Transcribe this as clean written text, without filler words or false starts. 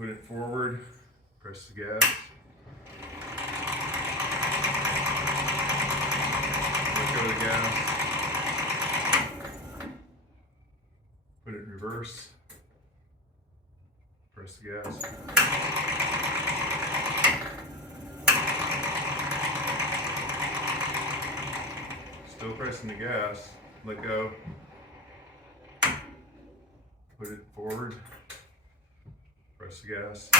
put it forward, press the gas. Let go of the gas. Put it in reverse, press the gas. Still pressing the gas, let go. Put it forward, press the gas.